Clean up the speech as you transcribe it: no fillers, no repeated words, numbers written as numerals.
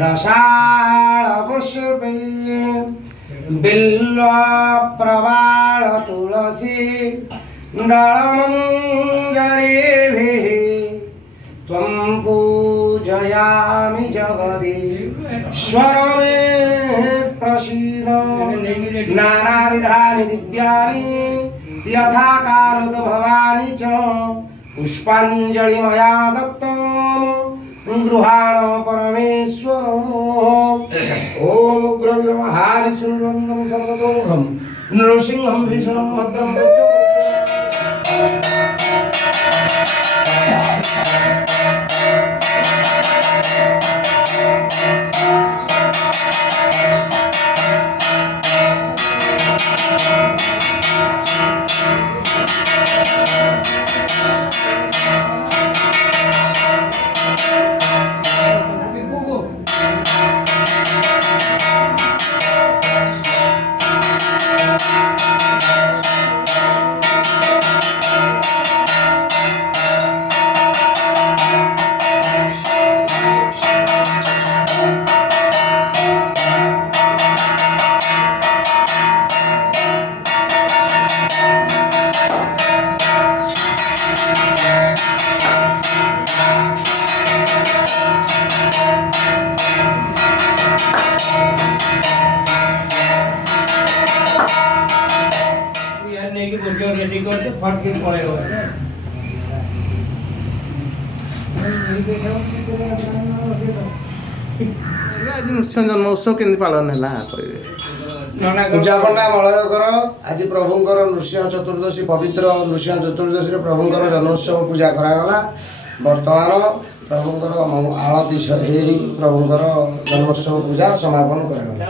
रसाळपुष्पे बिल्वप्रवाळ तुळसी दळमञ्जरीभिः त्वं पूजयामि जगदीश्वर मे प्रसीद नानाविधानि दिव्यानि यथा कालोद्भवानि च पुष्पाञ्जलि मया दत्तं गृहाण परमेश्वर ओम उग्रवीरमहारि सुरवन्दं सर्वतोमुखं नृसिंहं भीषणं भद्रं रेडी करते फट के पड़े हो नृसिंह जन्मोत्सव केमती पालन है पूजा पंडा मलय कर आज प्रभुंर नृसिंह चतुर्दशी पवित्र नृसिंह चतुर्दशी प्रभुंर जन्मोत्सव पूजा करागला बर्तमान प्रभुंर आलती प्रभुंर जन्मोत्सव पूजा समापन करागला।